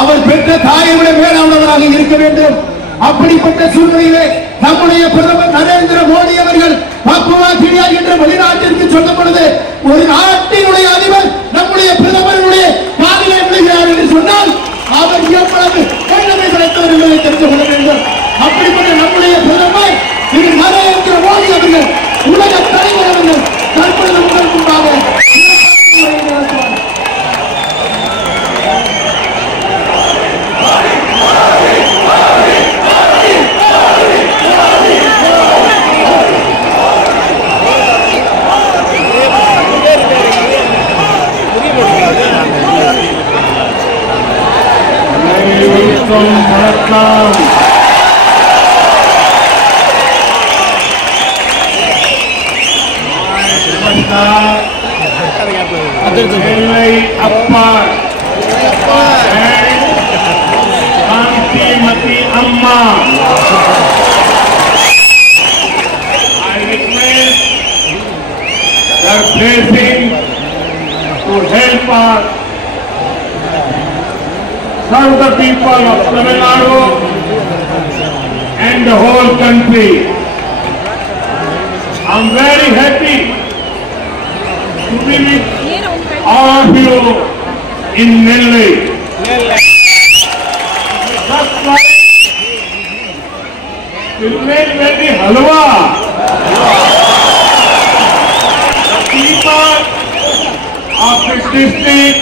அவர் பெற்ற தாயை விட மேலானவராக இருக்க வேண்டும். அப்படிப்பட்ட சூழ்நிலையிலே நம்முடைய பிரதமர் நரேந்திர மோடி அவர்கள் பப்புவா கினியா என்ற வெளிநாட்டிற்கு சொன்ன பொழுது ஒரு நாட்டினுடைய அதிபர் நம்முடைய பிரதமருடைய காலிலே விழுகிறார் என்று சொன்னால் அவர் எவ்வளவு பெருமை படைத்தவர் என்பதை தெரிந்து கொள்ள வேண்டும். அப்படிப்பட்ட நம்முடைய பிரதமர் திரு நரேந்திர மோடி அவர்கள் உலக தலைவர் அவர்கள் தற்பொழுது உங்கள் முன்பாக शांतिमती अम्मा, I request their blessing to help us serve the people of Tamil Nadu and the whole country. I'm very happy to be with all of you in Nellai. Just like Tilmelpeti Halwa, the people of this district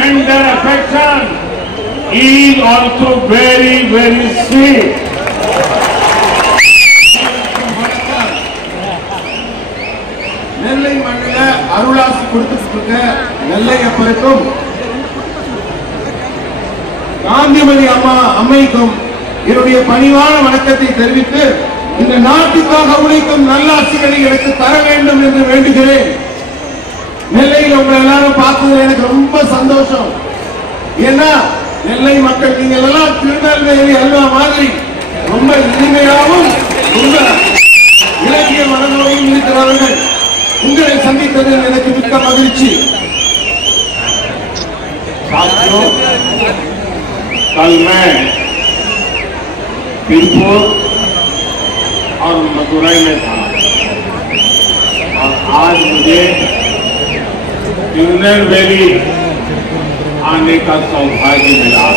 and their affection is also very, very sweet. நெல்லை மண்ணில அருளாசி கொடுத்துட்டு நெல்லை அப்பருக்கும் காந்திமதி அம்மைக்கும் என்னுடைய பணிவான வணக்கத்தை தெரிவித்து இந்த நாட்டுக்காக உழைக்கும் நல்லாசிகளை எனக்கு தர வேண்டும் என்று வேண்டுகிறேன். நெல்லையில் உங்களை எல்லாரும் பார்த்தது எனக்கு ரொம்ப சந்தோஷம். ஏன்னா நெல்லை மக்கள் நீங்க எல்லாம் திருநெல்வேலி அல்வா மாதிரி ரொம்ப இனிமையாகவும் ரொம்ப இலக்கிய மனதோடையும் இருக்கிறவர்கள். உங்களை சந்தித்ததில் எனக்கு மிக்க மகிழ்ச்சி. कल मैं तिरुपुर और मदुरई में था और आज मुझे तिरुनेलवेली आने का सौभाग्य मिला।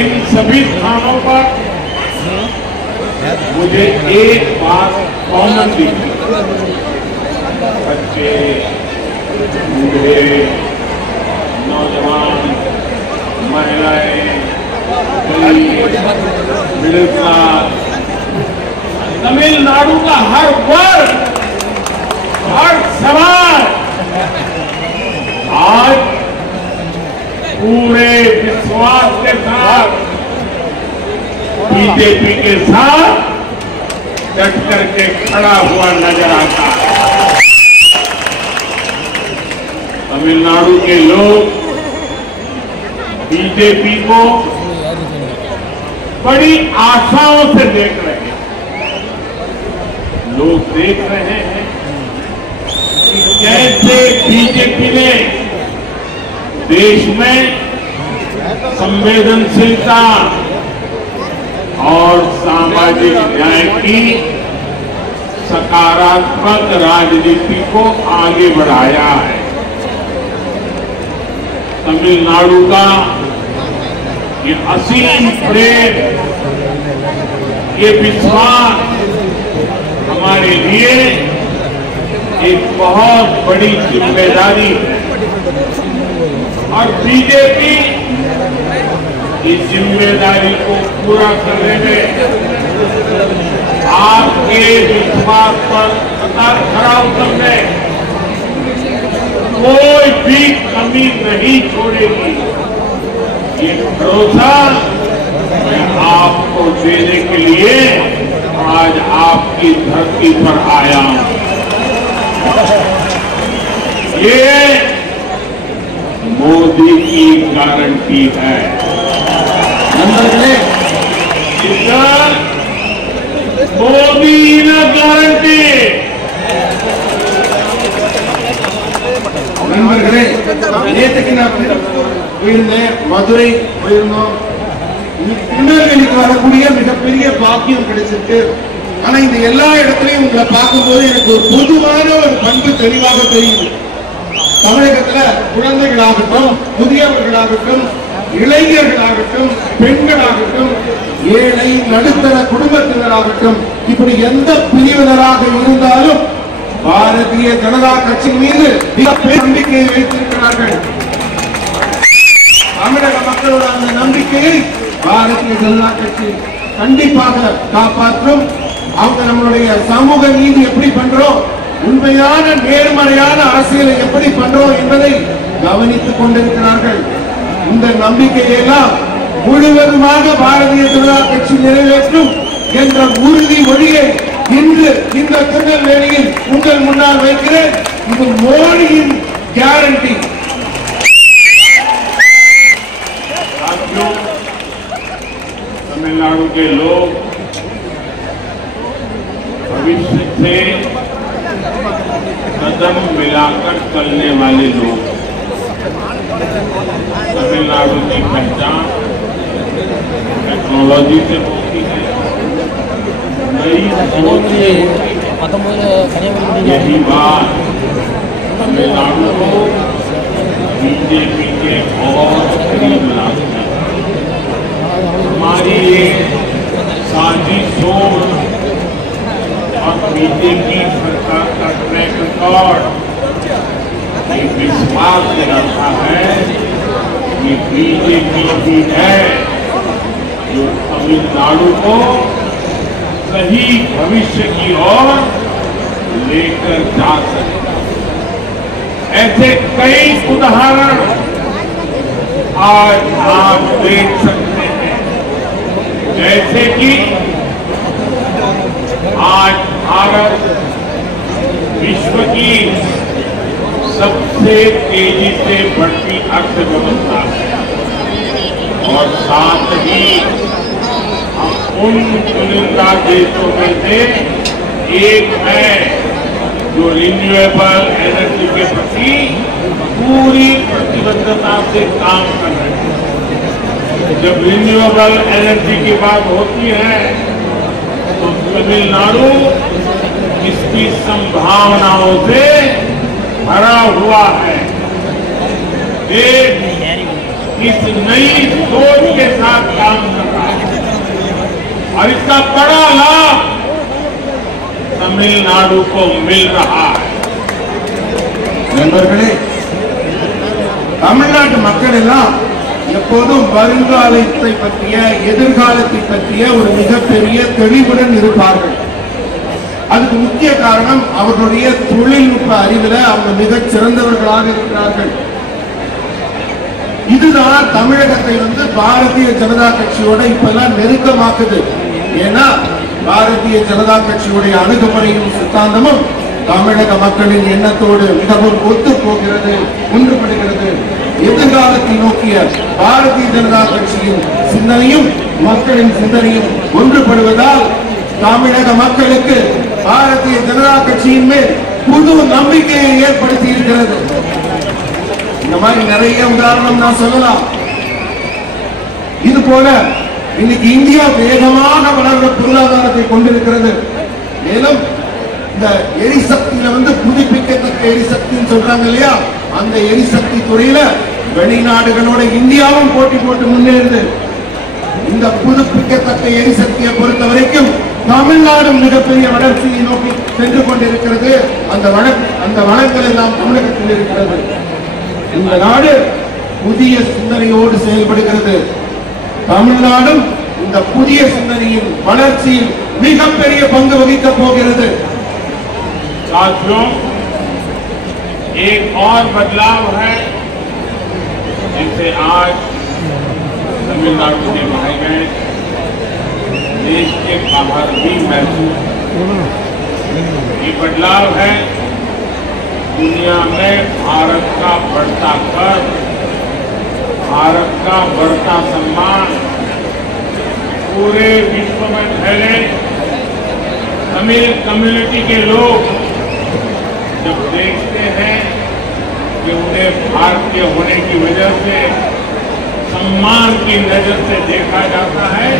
इन सभी स्थानों पर मुझे एक बात कॉमन दिखी। बच्चे, बूढ़े, नौजवान, महिलाएं, मिडिल क्लास, तमिलनाडु का हर वर्ग, हर समाज आज पूरे विश्वास के साथ बीजेपी के साथ डट करके खड़ा हुआ नजर आता है। तमिलनाडु के लोग बीजेपी को बड़ी आशाओं से देख रहे हैं। लोग देख रहे हैं कि कैसे बीजेपी ने देश में संवेदनशीलता और सामाजिक न्याय की सकारात्मक राजनीति को आगे बढ़ाया है। तमिलनाडु का ये असीम प्रेम, ये विश्वास हमारे लिए एक बहुत बड़ी जिम्मेदारी है और बीजेपी इस जिम्मेदारी को पूरा करने में आपके विश्वास पर खरा उतरने कोई भी कमी नहीं छोड़ेगी। ये भरोसा मैं आपको देने के लिए आज आपकी धरती पर आया हूं। ये मोदी की गारंटी है। मोदी न गारंटी। நண்பர்களே, நேற்றுக்கு நான் போயிருந்தேன், மதுரை போயிருந்தோம். திருநெல்வேலிக்கு வரக்கூடிய மிகப்பெரிய பாக்கியம் கிடைச்சிருக்கு. ஆனா இந்த எல்லா இடத்துலையும் உங்களை பார்க்கும்போது எனக்கு ஒரு பொதுவான ஒரு பண்பு தெளிவாக தெரியுது. தமிழகத்துல குழந்தைகளாகட்டும், முதியவர்களாகட்டும், இளைஞர்களாகட்டும், பெண்களாகட்டும், ஏழை நடுத்தர குடும்பத்தினராகட்டும், இப்படி எந்த பிரிவினராக இருந்தாலும் பாரதிய ஜனதா கட்சி மீது நம்பிக்கையை வைத்திருக்கிறார்கள். தமிழக மக்களோட அந்த நம்பிக்கையை பாரதிய ஜனதா கட்சி கண்டிப்பாக காப்பாற்றும். அவங்க நம்மளுடைய சமூக நீதி எப்படி பண்றோம், உண்மையான நேர்மறையான அரசியலை எப்படி பண்றோம் என்பதை கவனித்துக் கொண்டிருக்கிறார்கள். இந்த நம்பிக்கையெல்லாம் முழுவதுமாக பாரதிய ஜனதா கட்சி நிறைவேற்றும் என்ற உறுதி மொழியை இன்று இந்த திருநெல்வேலியில் உங்கள் முன்னால் வைக்கிறேன். இது மோடியின் கேரண்டி. तमिलनाडु के लोग भविष्य से कदम मिलाकर चलने वाले लोग। तमिलनाडु की पहचान टेक्नोलॉजी से होती है, नई सोच से यही बात तमिलनाडु को बीजेपी के और करीब लाती है। हमारी साझी सोच और बीजेपी सरकार का ट्रैक रिकॉर्ड ये विश्वास दिलाता है कि बीजेपी भी है जो तमिलनाडु को सही भविष्य की ओर लेकर जा सकता है। ऐसे कई उदाहरण आज आप देख सकते हैं, जैसे कि आज भारत विश्व की सबसे तेजी से बढ़ती अर्थव्यवस्था है और साथ ही उन चुनिंदा देशों में से एक है जो रिन्यूएबल एनर्जी के प्रति पूरी प्रतिबद्धता से काम कर रहे हैं। जब रिन्यूएबल एनर्जी की बात होती है तो तमिलनाडु इसकी संभावनाओं से भरा हुआ है। देश इस नई सोच के साथ काम कर रहा है और इसका बड़ा लाभ तमिलनाडु को मिल रहा है। நண்பர்களே, தமிழ்நாட்டு மக்கள் எல்லாம் எப்போதும் வருங்காலத்தை பற்றிய, எதிர்காலத்தை பற்றிய ஒரு மிகப்பெரிய தெளிவுடன் இருப்பார்கள். அதுக்கு முக்கிய காரணம் அவர்களுடைய தொழில்நுட்ப அறிவில் அவங்க மிகச் சிறந்தவர்களாக இருக்கிறார்கள். இதுதான் தமிழகத்தை பாரதிய ஜனதா கட்சியோட இப்பெல்லாம் நெருக்கமாக்குது. ஏன்னா பாரதிய ஜனதா கட்சியுடைய அணுகுமுறையும் சித்தாந்தமும் தமிழக மக்களின் எண்ணத்தோடு மிகவும் ஒத்து போகிறது, ஒன்றுபடுகிறது. எதிர்காலத்தை நோக்கிய பாரதிய ஜனதா கட்சியின் சிந்தனையும் மக்களின் சிந்தனையும் ஒன்றுபடுவதால் தமிழக மக்களுக்கு பாரதிய ஜனதா கட்சியின் மேல் புது நம்பிக்கையை ஏற்படுத்தி இருக்கிறது. இந்த மாதிரி நிறைய உதாரணம் நான் சொல்லலாம். இது போல இன்னைக்கு இந்தியா வேகமாக வளர்ந்த பொருளாதாரத்தை கொண்டிருக்கிறது. மேலும் இந்த எரிசக்தியில புதுப்பிக்கத்தக்க எரிசக்தின்னு சொல்றாங்க இல்லையா, அந்த எரிசக்தி துறையில வெளிநாடுகளோட இந்தியாவும் போட்டி போட்டு முன்னேறுது. இந்த புதுப்பிக்கத்தக்க எரிசக்தியை பொறுத்த வரைக்கும் தமிழ்நாடு மிகப்பெரிய வளர்ச்சியை நோக்கி சென்று கொண்டிருக்கிறது. அந்த வளங்கள் எல்லாம் தமிழகத்தில் இருக்கிறது. இந்த நாடு புதிய சிந்தனையோடு செயல்படுகிறது. தமிழ்நாடும் இந்த புதிய சிந்தனையின் வளர்ச்சியில் மிகப்பெரிய பங்கு வகிக்கப் போகிறது. साथियों, एक और बदलाव है जिसे आज तमिलनाडु के भाई बहन देश के बाहर भी महसूस। ये बदलाव है दुनिया में भारत का बढ़ता कर्ज, भारत का बढ़ता सम्मान पूरे विश्व में फैले। तमिल कम्युनिटी के लोग जब देखते हैं कि उन्हें भारतीय होने की वजह से सम्मान की नजर से देखा जाता है,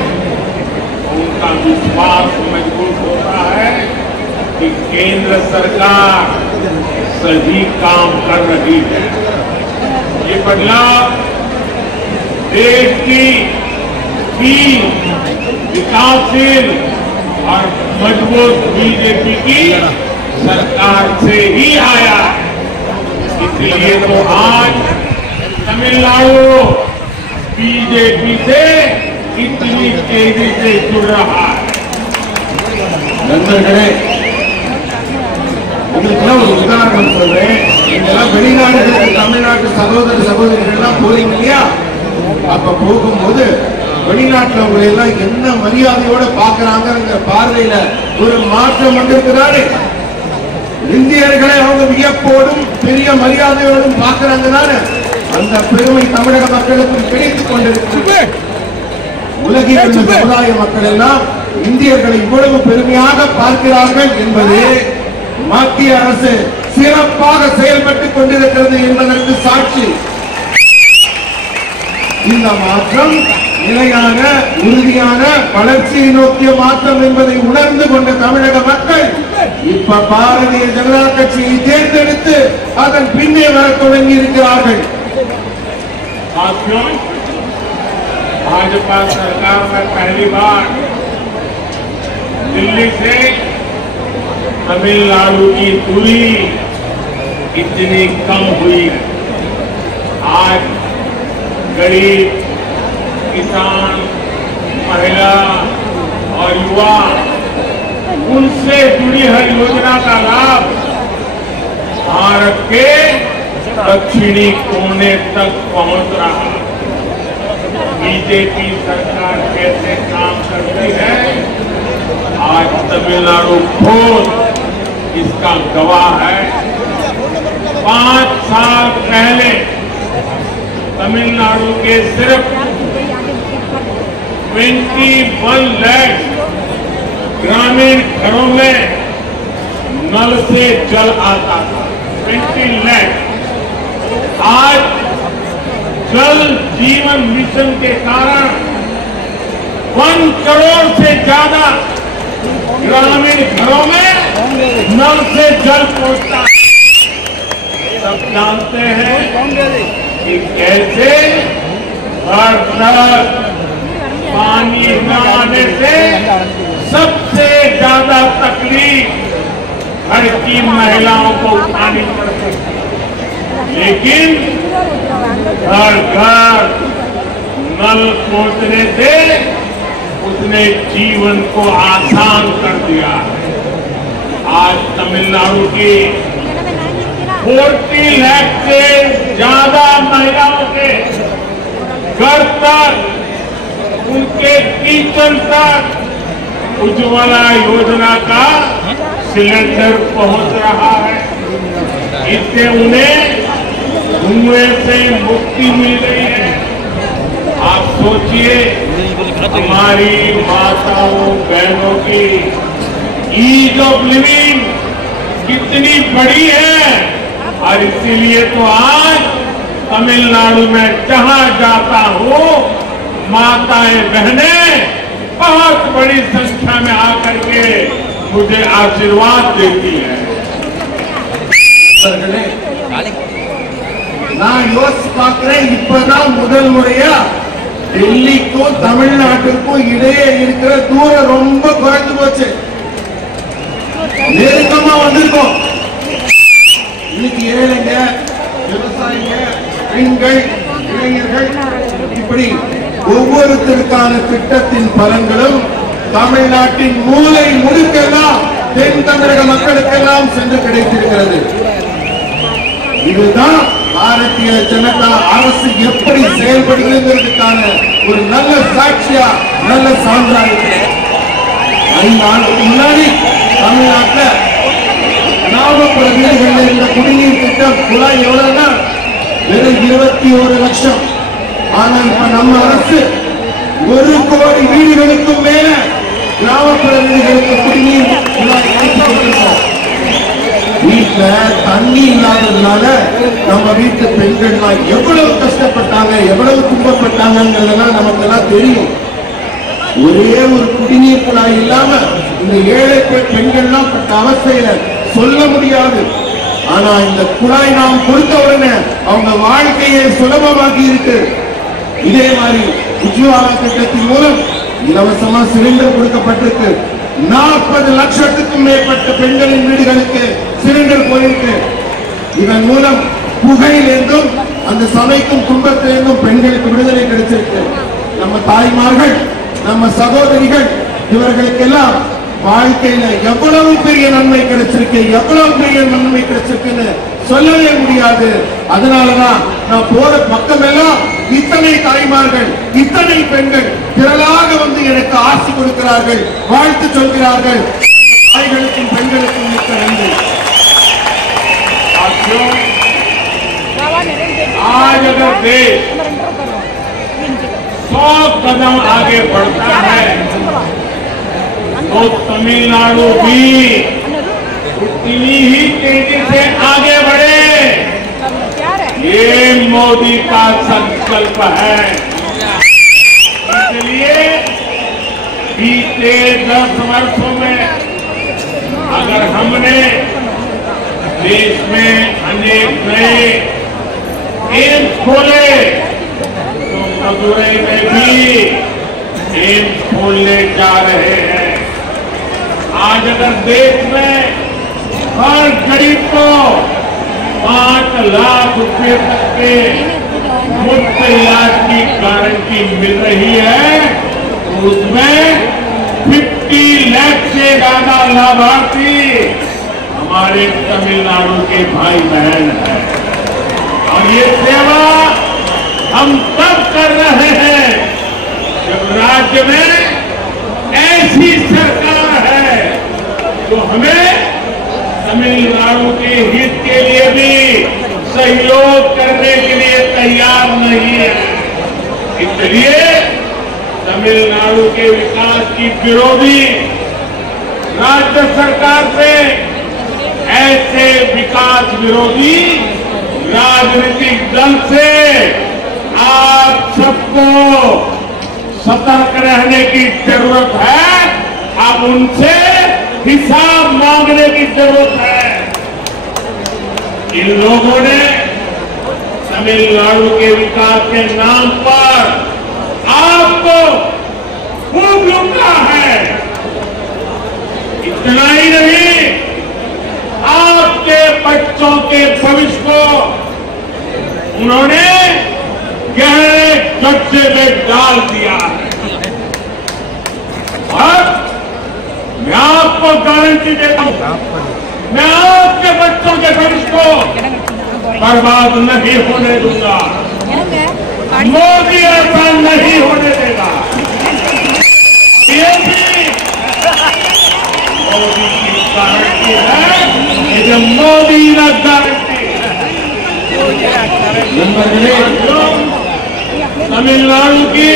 उनका विश्वास मजबूत होता है कि केंद्र सरकार सही काम कर रही है। ये बदलाव देश की विकासशील और मजबूत बीजेपी की सरकार से ही आया है। इसलिए तो आज तमिलनाडु बीजेपी से इतनी तेजी से जुड़ रहा है। நண்பர்களே, உங்களுக்கெல்லாம் ஒரு உதாரணம் சொல்றேன். நீங்கெல்லாம் வெளிநாடுகளுக்கு தமிழ்நாட்டு சகோதர சகோதரிகள் எல்லாம் போறீங்க இல்லையா? அப்ப போகும்போது வெளிநாட்டுல உங்களை எல்லாம் என்ன மரியாதையோட பாக்குறாங்கிற பார்வையில ஒரு மாற்றம் வந்திருக்கிறாரு. இந்தியர்களை அவங்க வியப்போடும் பெரிய மரியாதையோடும் பாக்குறாங்கனால அந்த பெருமை தமிழக மக்களுக்கு கிடைத்துக் கொண்டிருக்கிறது. உலகில் உள்ள சமுதாய மக்கள் எல்லாம் இந்தியர்களை இவ்வளவு பெருமையாக பார்க்கிறார்கள் என்பது மத்திய அரசு சிறப்பாக செயல்பட்டுக் கொண்டிருக்கிறது என்பதற்கு சாட்சி. இந்த மாற்றம் நிலையான உறுதியான வளர்ச்சியை நோக்கிய மாற்றம் என்பதை உணர்ந்து கொண்ட தமிழக மக்கள் இப்ப பாரதிய ஜனதா கட்சியை தேர்ந்தெடுத்து அதன் பின்னே வர தொடங்கி இருக்கிறார்கள். भाजपा सरकार में पहली बार दिल्ली से तमिलनाडु की दूरी इतनी कम हुई है। आज गरीब, किसान, महिला और युवा उनसे जुड़ी हर योजना का लाभ भारत के दक्षिणी कोने तक पहुंच रहा है। बीजेपी सरकार कैसे काम करती है, आज तमिलनाडु खुद इसका गवाह है। 5 साल पहले तमिलनाडु के सिर्फ 21 लाख ग्रामीण घरों में नल से जल आता था। 20 लाख। आज जल जीवन मिशन के कारण 1 करोड़ से ज्यादा ग्रामीण घरों में नल से जल पहुंचता है। सब जानते हैं कि कैसे हर तक पानी न आने से सबसे ज्यादा तकलीफ घर की महिलाओं को उठानी पड़ती है, लेकिन हर घर नल पहुंचने से उसने जीवन को आसान कर दिया है। आज तमिलनाडु की 40 लाख से ज्यादा महिलाओं के घर तक, उनके किचन तक उज्ज्वला योजना का सिलेंडर पहुंच रहा है। इससे उन्हें धुएं से मुक्ति मिल गई है। आप सोचिए, हमारी माताओं बहनों की ईज ऑफ लिविंग कितनी बड़ी है। और इसीलिए तो आज तमिलनाडु में जहां जाता हूं, माताएं बहनें बहुत बड़ी संख्या में आकर के मुझे आशीर्वाद देती है। நான் யோசிச்சு பார்க்கிறேன், இப்பதான் முதல் முறையா டெல்லிக்கும் தமிழ்நாட்டுக்கும் இடையே இருக்கிற தூரம் ரொம்ப குறைஞ்சு போச்சு, நெருக்கமா வந்திருக்கோம். இன்னைக்கு ஏழைங்க, விவசாயிங்க, பெண்கள், இளைஞர்கள், இப்படி ஒவ்வொருத்தருக்கான திட்டத்தின் பலன்களும் தமிழ்நாட்டின் மூலை முடுக்கெல்லாம் தென் தமிழக மக்களுக்கெல்லாம் சென்று கிடைத்திருக்கிறது. இதுதான் பாரதிய ஜனதா அரசு எப்படி செயல்படுகிறதுக்கான ஒரு நல்ல சாட்சியா, நல்ல சான்றா இருக்கு. 5 ஆண்டுக்கு முன்னாடி தமிழ்நாட்டில் கிராமப்புற வீடுகளில் இருந்த குடிநீர் திட்டம் குழாய் எவ்வளவுன்னா வெறும் 21 லட்சம். ஆனா இப்ப நம்ம அரசு 1 கோடி வீடுகளுக்கும் மேல கிராமப்புற வீடுகளுக்கு குடிநீர் குழாய் அமைத்து கொடுத்திருக்கோம். வீட்டுல தண்ணி இல்லாததுனால நம்ம வீட்டு பெண்கள்லாம் எவ்வளவு கஷ்டப்பட்டாங்க, எவ்வளவு துன்பப்பட்டாங்கிறதெல்லாம் நமக்கு எல்லாம் தெரியும். ஒரே ஒரு குடிநீர் குழாய் இல்லாம இந்த ஏழை பெண்கள்லாம் பட்ட அவஸ்தையில சொல்ல முடியாது. ஆனா இந்த குழாய் நாம் கொடுத்த உடனே அவங்க வாழ்க்கையை சுலபமாக்கி இருக்கு. இதே மாதிரி உஜ்வாலா திட்டத்தின் மூலம் இலவசமா சிலிண்டர் கொடுக்கப்பட்டிருக்கு. 40 லட்சத்துக்கும் மேற்பட்ட பெண்களின் வீடுகளுக்கு சிலிண்டர் போயிருக்கு. இதன் மூலம் புகையிலிருந்தும் அந்த சமைக்கும் துன்பத்திலிருந்தும் பெண்களுக்கு விடுதலை கிடைச்சிருக்கு. நம்ம தாய்மார்கள், நம்ம சகோதரிகள், இவர்களுக்கெல்லாம் வாழ்க்கையில எவ்வளவு பெரிய நன்மை கிடைச்சிருக்கு, எவ்வளவு பெரிய நன்மை கிடைச்சிருக்குன்னு சொல்லவே முடியாது. அதனாலதான் நான் போற பக்கம் எல்லாம் இத்தனை தாய்மார்கள், இத்தனை பெண்கள் திரளாக வந்து எனக்கு ஆசி கொடுக்கிறார்கள், வாழ்த்து சொல்கிறார்கள். தாய்களுக்கும் பெண்களுக்கும் மிக்க நன்றி. आज अगर देश 100 कदम आगे बढ़ता है तो तमिलनाडु भी उतनी ही तेजी से आगे बढ़े, ये मोदी का संकल्प है। इसलिए बीते 10 वर्षों में अगर हमने देश में अनेक नए एम्स खोले तो मदुरई में भी एम्स खोलने जा रहे हैं। आज अगर देश में हर गरीब को 5 लाख रुपए तक के मुफ्त इलाज की गारंटी मिल रही है तो उसमें 50 लाख से ज्यादा लाभार्थी हमारे तमिलनाडु के भाई बहन हैं। और ये सेवा हम तब कर रहे हैं जब राज्य में ऐसी सरकार है जो हमें तमिलनाडु के हित के लिए भी सहयोग करने के लिए तैयार नहीं है। इसलिए तमिलनाडु के विकास की विरोधी राज्य सरकार से ऐसे विकास विरोधी राजनीतिक दल से आप सबको सतर्क रहने की जरूरत है। अब उनसे हिसाब मांगने की जरूरत है। इन लोगों ने तमिलनाडु के विकास के नाम पर आपको खूब लूटा है। इतना ही नहीं, आपके बच्चों के भविष्य को उन्होंने गहरे गड्ढे में डाल दिया है। और मैं आपको गारंटी देता हूं, मैं आपके बच्चों के भविष्य को बर्बाद नहीं होने दूंगा। मोदी ऐसा नहीं होने देगा। ये भी मोदी की गारंटी है, ये मोदी का गारंटी है। तमिलनाडु की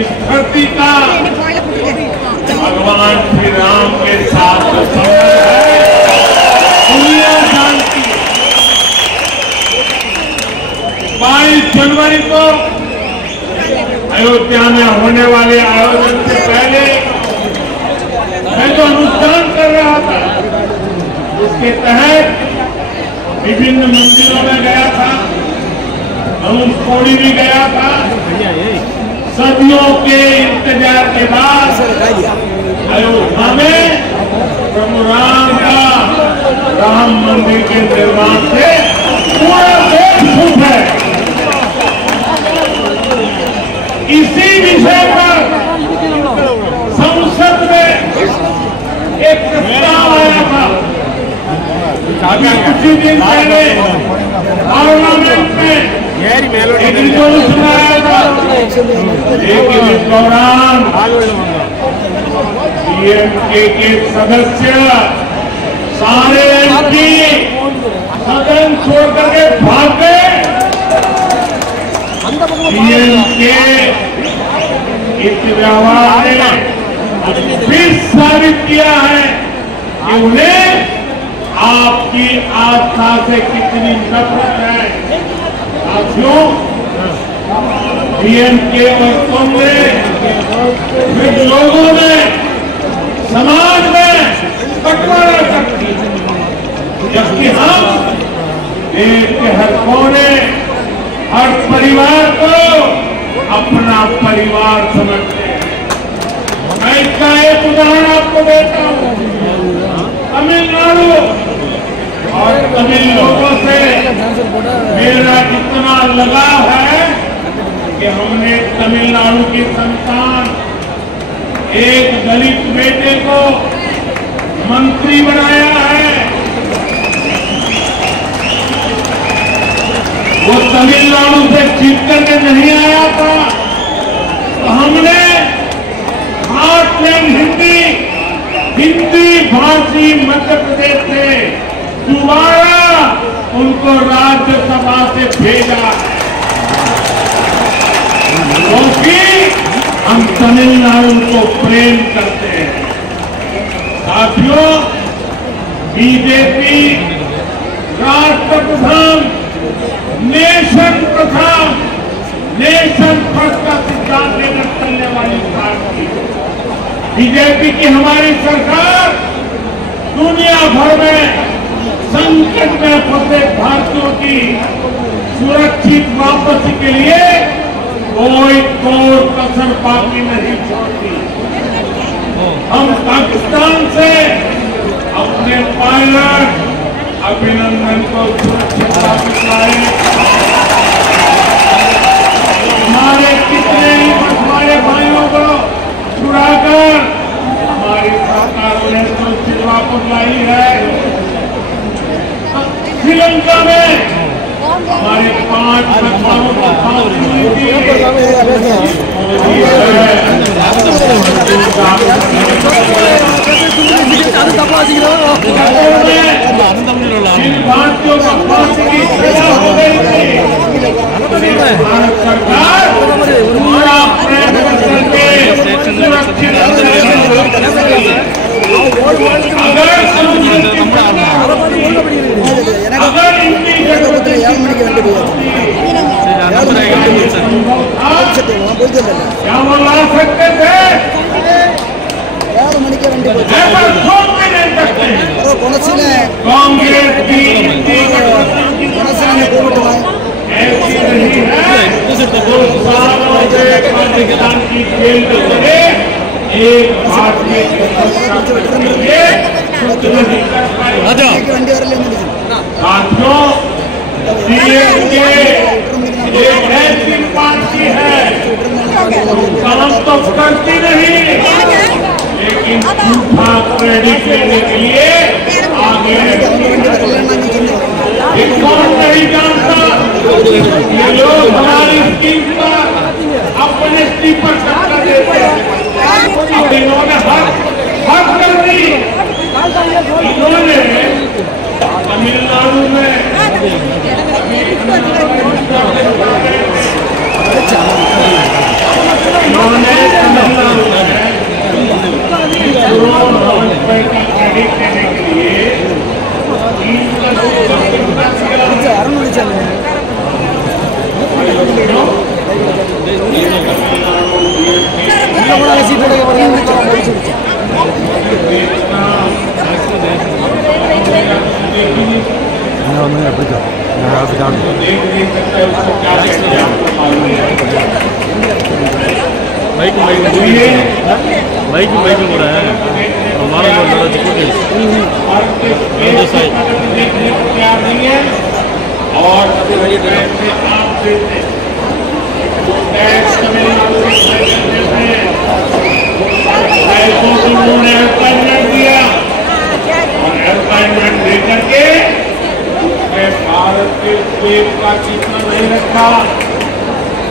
इस धरती का भगवान श्री राम के साथ संबंध है, दुनिया जानती है। 22 जनवरी को अयोध्या में होने वाले आयोजन से पहले मैं जो अनुष्ठान कर रहा था उसके तहत विभिन्न मंदिरों में गया था, धनुषकोडी भी गया था। सदियों के इंतजार के बाद अयोध्या में प्रभु राम का राम मंदिर के निर्माण से पूरा देश खुश है। इसी विषय पर संसद में एक प्रस्ताव आया था। अभी कुछ ही दिन पहले पार्लियामेंट में एक रिजोल्यूशन आया था, लेकिन इस दौरान डीएमके के सदस्य सारे एमपी सदन छोड़ करके भाग गए। डीएमके इस व्यवहार ने फिर साबित किया है कि उन्हें आपकी आस्था से कितनी नफरत है। साथियों, डीएमके और कांग्रेस फिर लोगों में समाज में बंटवारा करती है, जबकि हम देश के हर कोने हर परिवार को अपना परिवार समझते हैं। मैं इसका एक उदाहरण आपको देता हूँ। तमिलनाडु और तमिल लोगों से मेरा इतना लगाव है कि हमने तमिलनाडु की संतान एक दलित बेटे को मंत्री बनाया है। वो तमिलनाडु से जीत करके नहीं आया था, तो हमने हार्टलैंड हिंदी भाषी मध्य प्रदेश से दोबारा उनको राज्यसभा से भेजा, क्योंकि हम तमिलनाडु को प्रेम करते हैं। साथियों, बीजेपी राष्ट्र प्रथम नेशन फर्स्ट का सिद्धांत लेकर चलने वाली पार्टी बीजेपी की हमारी सरकार दुनिया भर में संकट में फंसे भारतीयों की सुरक्षित वापसी के लिए कोई कोर कसर बाकी नहीं छोड़ती। हम पाकिस्तान से अपने पायलट अभिनंदन को सुरक्षित वापस लाए। हमारे कितने ही मछुआरे भाइयों को छुड़ाकर हमारी सरकारों ने सुरक्षित वापस लाई है। श्रीलंका में हमारे 5 मछुआरों को फांसी हुई थी। भारतीयों का फांसी की सजा हो गई थी। भारत सरकार हमारा प्रयत्न करके सुरक्षित अगर इनकी क्या वो ला सकते थे? ऐसा सोच भी नहीं सकते। कांग्रेस की ऐसी नहीं है जो सालों से पाकिस्तान की जेल में चले एक भारतीय साथियों, डीएमके एक ऐसी पार्टी है काम तो करती नहीं, लेकिन झूठा क्रेडिट लेने के लिए आगे ये कौन नहीं जानता। ये लोग हमारी स्कीम पर अपने स्कीम पर चर्चा देते हैं। अब इन्होंने हक कर दी। इन्होंने तमिलनाडु में क्रेडिट देने के लिए बाइक में है हमारा और पैसों को उन्होंने अपॉइंटमेंट दिया और अपॉइंटमेंट देकर के भारत के स्टेट का चिन्ह नहीं रखा।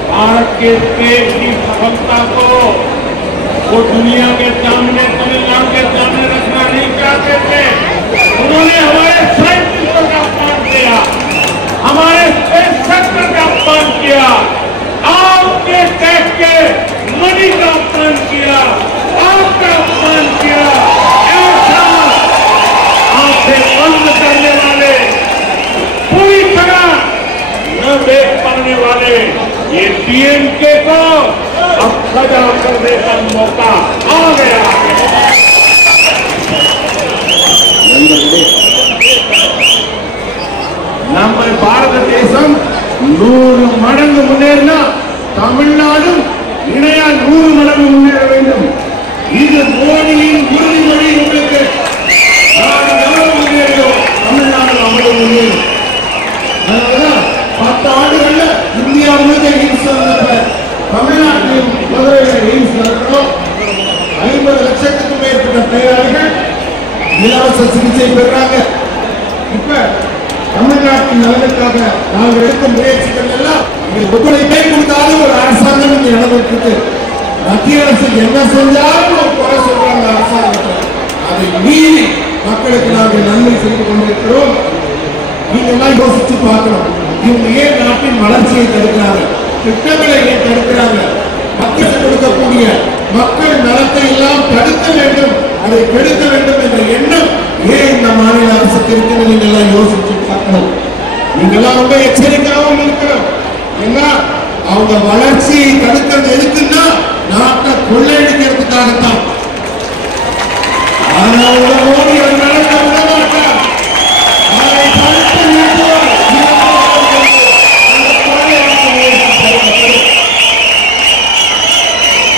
भारत के स्टेट की सफलता को वो दुनिया के सामने, तमिलनाडु के सामने रखना नहीं चाहते थे। उन्होंने हमारे साइंटिस्टों का अपमान किया, हमारे स्पेस सेक्टर का अपमान किया, आपके टैक्स के मनी का अपमान किया, आपका अपमान किया। ऐसा आंखें बंद देख पाने वाले ये डीएमके को अब सजा करने का मौका आ गया है। நம்ம பாரத தேசம் 100 மடங்கு முன்னேறினா தமிழ்நாடும் இணையா 100 மடங்கு முன்னேற வேண்டும். இது மோடியின் உறுதிமொழி. உங்களுக்கு நாடு எவ்வளவு முன்னேறும், தமிழ்நாடு அவ்வளவு முன்னேறும். அதனாலதான் 10 ஆண்டுகள்ல இந்தியா முழுக்க எய்ம்ஸ் தமிழ்நாட்டில் மதுரையில் எய்ம்ஸ் நடக்கணும். 50 லட்சத்துக்கும் மேற்பட்ட நோயாளிகள் இலவச சிகிச்சை பெறாங்க. இப்ப தமிழ்நாட்டின் நலனுக்காக நாங்கள் எடுக்கும் முயற்சிகள் எல்லாம் ஒத்துழைப்பை கொடுத்தாலும் ஒரு அரசாங்கம் இங்கே நடந்துட்டு மத்திய அரசு என்ன செஞ்சாலும் ஒரு குறை சொல்றாங்க அரசாங்கத்தை. அதை மீறி மக்களுக்கு நாங்கள் நன்மை செய்து கொண்டிருக்கிறோம். நீங்க எல்லாம் யோசிச்சு பார்க்கணும். இவங்க ஏன் நாட்டின் வளர்ச்சியை தடுக்கிறாங்க, திட்டங்களை ஏன் தடுக்கிறாங்க? மக்களுக்கு கொடுக்கக்கூடிய மக்கள் நலத்தை எல்லாம் தடுக்க வேண்டும், அதை கெடுக்க வேண்டும் என்ற எண்ணம் ஏன் இந்த மாநில அரசுக்கு இருக்கிறது? நீங்க எல்லாம் யோசிச்சு பார்க்கணும். நீங்க எல்லாம் ரொம்ப எச்சரிக்கையாகவும் இருக்கணும். ஏன்னா அவங்க வளர்ச்சியை தடுக்கிறது எதுக்குன்னா நாட்டை கொள்ளையடிக்கிறதுக்காகத்தான். ஆனால் மோடி அதை நடக்க விட மாட்டார். அதை தடுத்து நிறுத்துவார்.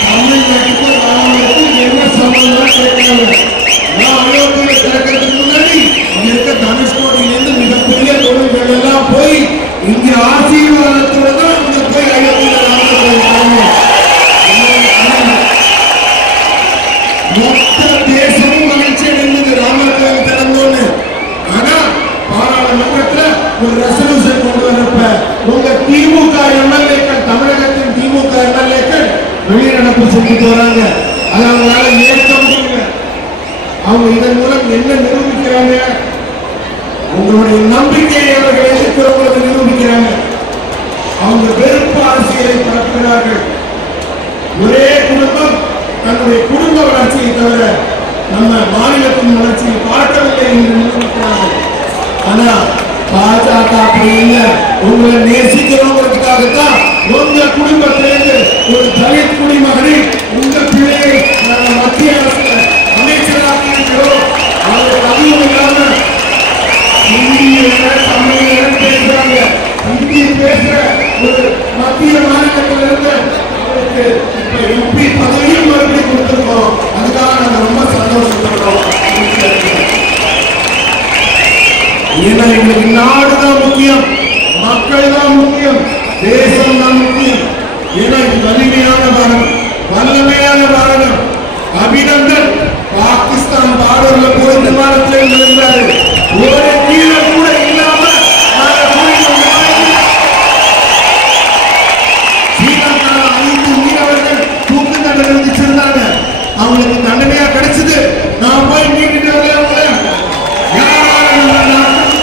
தமிழ்நாட்டுக்கு ராமனுக்கு என்ன சம்பந்தம் கேட்கிறாங்க? நான் அயோத்தியை திறக்கிறதுக்கு முன்னாடி இங்க இருக்க தனுஷ்கோடியிலிருந்து மிகப்பெரிய தொழில்கள் எல்லாம் போய் இங்க ஆசீர்வாதத்தோட தான் இங்க போய் அயோத்தியில ராமன் மொத்த தேசமும் மகிழ்ச்சி அடைந்தது ராமர் கோயில் திறந்தோன்னு. ஆனா பாராளுமன்றத்துல ஒரு ரெசல்யூஷன் கொண்டு வரப்ப உங்க திமுக எம்எல்ஏக்கள், தமிழகத்தின் திமுக எம்எல்ஏக்கள் வெளிநடப்பு செஞ்சுட்டு வராங்க. அதை அவங்களால ஏற்க முடியல. அவங்க இதன் மூலம் என்ன நிரூபிக்கிறாங்க? உங்களுடைய நம்பிக்கையை அவர்கள் எதிர்க்கிறவங்களுக்கு நிரூபிக்கிறாங்க. அவங்க வெறுப்பு அரசியலை பரப்புகிறார்கள். ஒரே குடும்பம் தன்னுடைய குடும்ப வளர்ச்சியை தவிர நம்ம மாநிலத்தின் வளர்ச்சியை பார்க்கவில்லை என்று நிரூபிக்கிறார்கள். ஆனா பாஜக அப்படி இல்லை. உங்களை நேசிக்கிறவங்களுக்காகத்தான் உங்க குடும்பத்திலிருந்து ஒரு தலித் குடிமகனை உங்க பிள்ளையை மத்திய அரசு அமைச்சராக இருக்கிறோம். அவருக்கு அதிகம் இல்லாம இந்திய தமிழ் பேசுறாங்க. இந்தி பேசுற ஒரு மத்திய மாநிலத்திலிருந்து அவருக்கு இப்ப எம்பி பதவியும் மறுபடியும் கொடுத்திருக்கோம். அதுக்காக நாங்க ரொம்ப சந்தோஷப்படுறோம். ஏன்னா எங்களுக்கு நாடுதான் முக்கியம், மக்கள் தான் முக்கியம், தேசம் தான் முக்கியம். ஏன்னா இது வலிமையான பாரதம், வல்லமையான பாரதம். அபிநந்தன் பாகிஸ்தான் பார்டர்ல போய் விமானத்தில் இருந்தாரு. ஒரு கீழே கூட இல்லாம ஸ்ரீலங்கா 5 மீனவர்கள் தூக்கு தண்டனை விதிச்சிருந்தாங்க. அவங்களுக்கு தண்டனையா கிடைச்சது. நான் போய் மீட்டுட்டு வரல. யாரால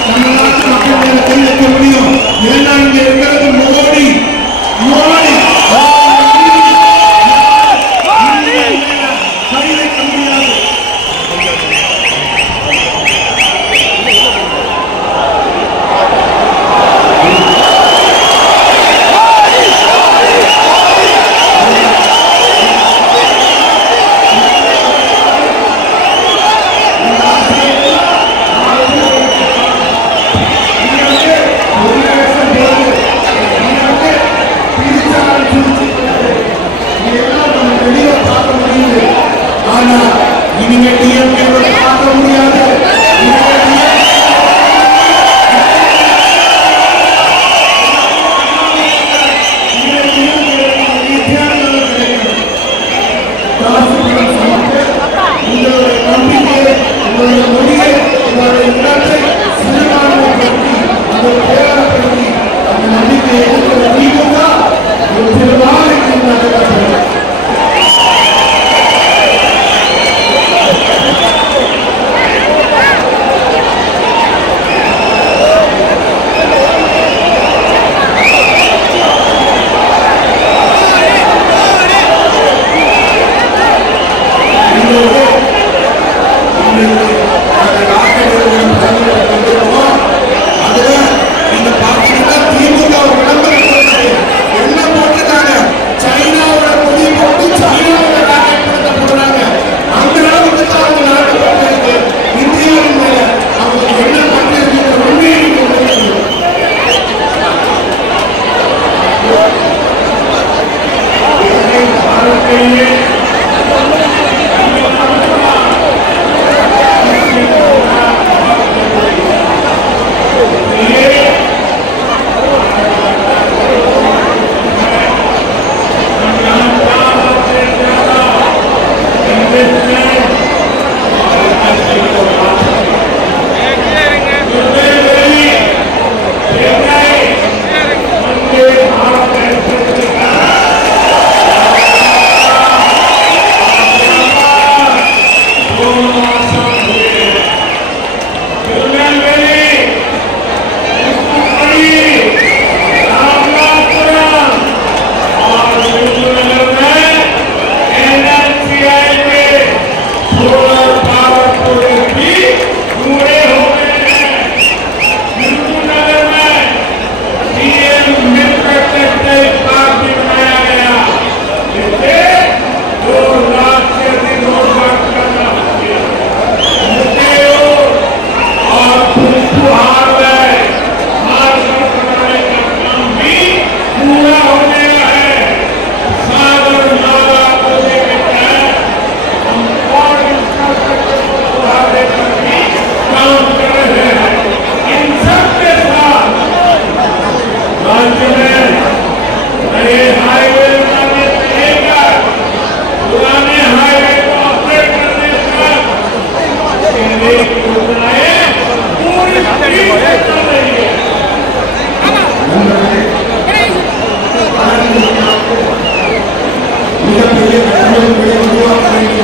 நம்ம நாட்டு மக்கள் கை வைக்க முடியும்? ஏன்னா இங்க இருக்கிறது அவர்களின் விளைவு